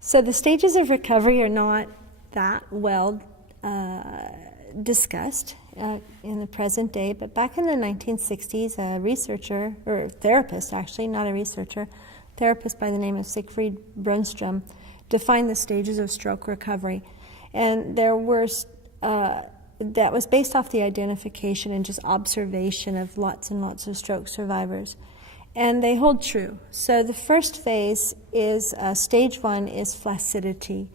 So the stages of recovery are not that well discussed in the present day, but back in the 1960s, a researcher, or therapist actually, not a researcher, therapist by the name of Siegfried Brunstrom, defined the stages of stroke recovery. And there were, that was based off the identification and just observation of lots and lots of stroke survivors. And they hold true. So the first phase is, stage 1 is flaccidity.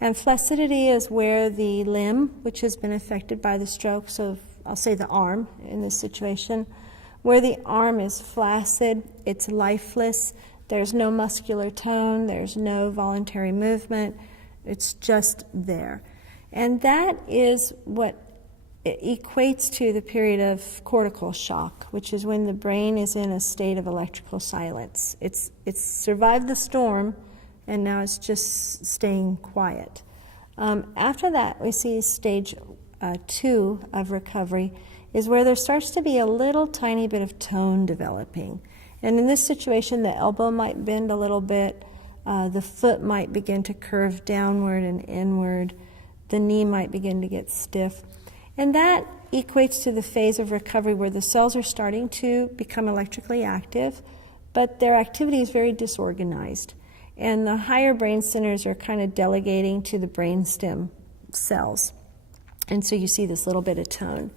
And flaccidity is where the limb, which has been affected by the stroke, so I'll say the arm in this situation, where the arm is flaccid, it's lifeless, there's no muscular tone, there's no voluntary movement, it's just there. And that is what it equates to the period of cortical shock, which is when the brain is in a state of electrical silence. It's survived the storm, and now it's just staying quiet. After that, we see stage 2 of recovery is where there starts to be a little tiny bit of tone developing. And in this situation, the elbow might bend a little bit, the foot might begin to curve downward and inward, the knee might begin to get stiff. And that equates to the phase of recovery where the cells are starting to become electrically active, but their activity is very disorganized. And the higher brain centers are kind of delegating to the brainstem cells. And so you see this little bit of tone.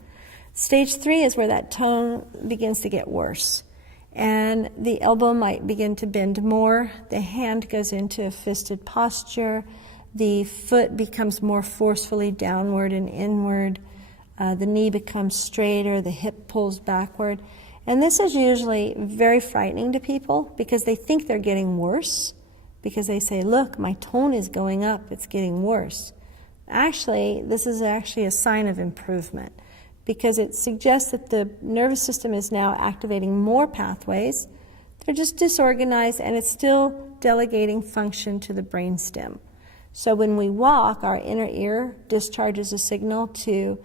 Stage 3 is where that tone begins to get worse. And the elbow might begin to bend more, the hand goes into a fisted posture, the foot becomes more forcefully downward and inward, the knee becomes straighter, the hip pulls backward. And this is usually very frightening to people because they think they're getting worse, because they say, look, my tone is going up, it's getting worse. Actually, this is actually a sign of improvement because it suggests that the nervous system is now activating more pathways. They're just disorganized and it's still delegating function to the brainstem. So when we walk, our inner ear discharges a signal to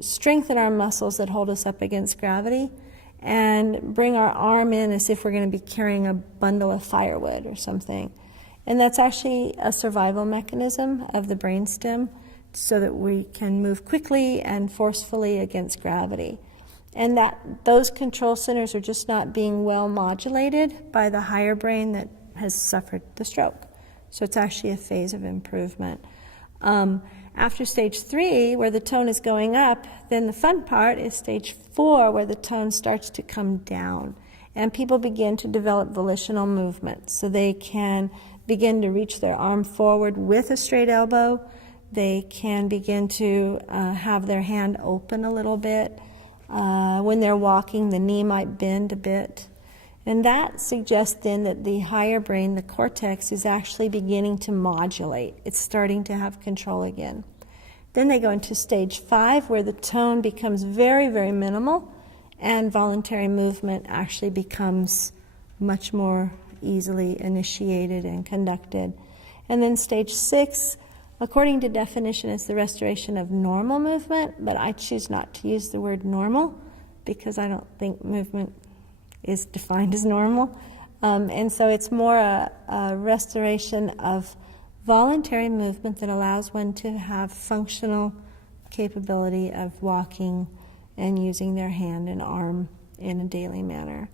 strengthen our muscles that hold us up against gravity and bring our arm in as if we're going to be carrying a bundle of firewood or something. And that's actually a survival mechanism of the brainstem so that we can move quickly and forcefully against gravity. And that those control centers are just not being well modulated by the higher brain that has suffered the stroke. So it's actually a phase of improvement. After stage 3, where the tone is going up, then the fun part is stage 4, where the tone starts to come down. And people begin to develop volitional movement. So they can begin to reach their arm forward with a straight elbow. They can begin to have their hand open a little bit. When they're walking, the knee might bend a bit. And that suggests then that the higher brain, the cortex, is actually beginning to modulate. It's starting to have control again. Then they go into stage 5, where the tone becomes very, very minimal, and voluntary movement actually becomes much more easily initiated and conducted. And then stage 6, according to definition, is the restoration of normal movement, but I choose not to use the word normal because I don't think movement is defined as normal. And so it's more a restoration of voluntary movement that allows one to have functional capability of walking and using their hand and arm in a daily manner.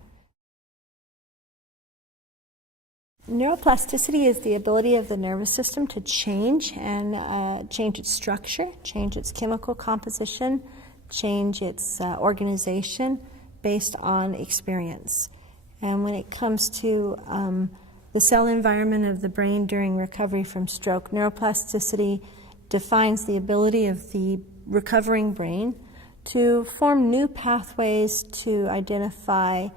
Neuroplasticity is the ability of the nervous system to change and change its structure, change its chemical composition, change its organization based on experience. And when it comes to the cell environment of the brain during recovery from stroke, neuroplasticity defines the ability of the recovering brain to form new pathways to identify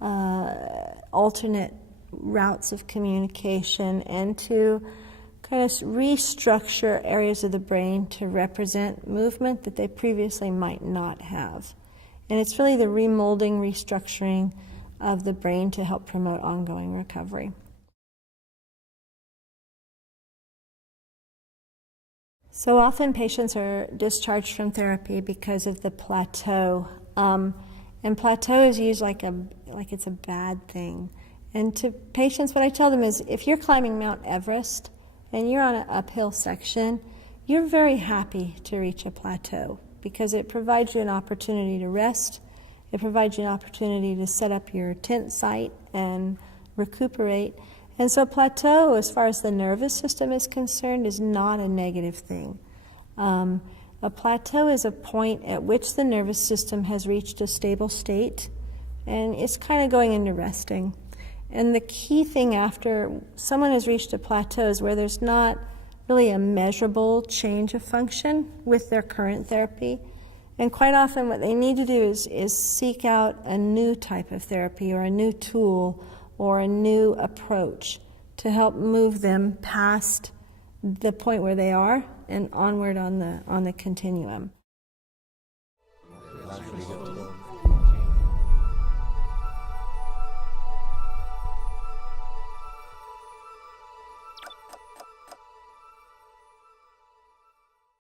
alternate routes of communication and to kind of restructure areas of the brain to represent movement that they previously might not have. And it's really the remolding, restructuring of the brain to help promote ongoing recovery. So often patients are discharged from therapy because of the plateau. And plateau is used like it's a bad thing. And to patients, what I tell them is, if you're climbing Mount Everest and you're on an uphill section, you're very happy to reach a plateau because it provides you an opportunity to rest. It provides you an opportunity to set up your tent site and recuperate. And so plateau, as far as the nervous system is concerned, is not a negative thing. A plateau is a point at which the nervous system has reached a stable state, and it's kind of going into resting. And the key thing after someone has reached a plateau is where there's not really a measurable change of function with their current therapy. And quite often what they need to do is seek out a new type of therapy or a new tool or a new approach to help move them past the point where they are and onward on the continuum. That's pretty good.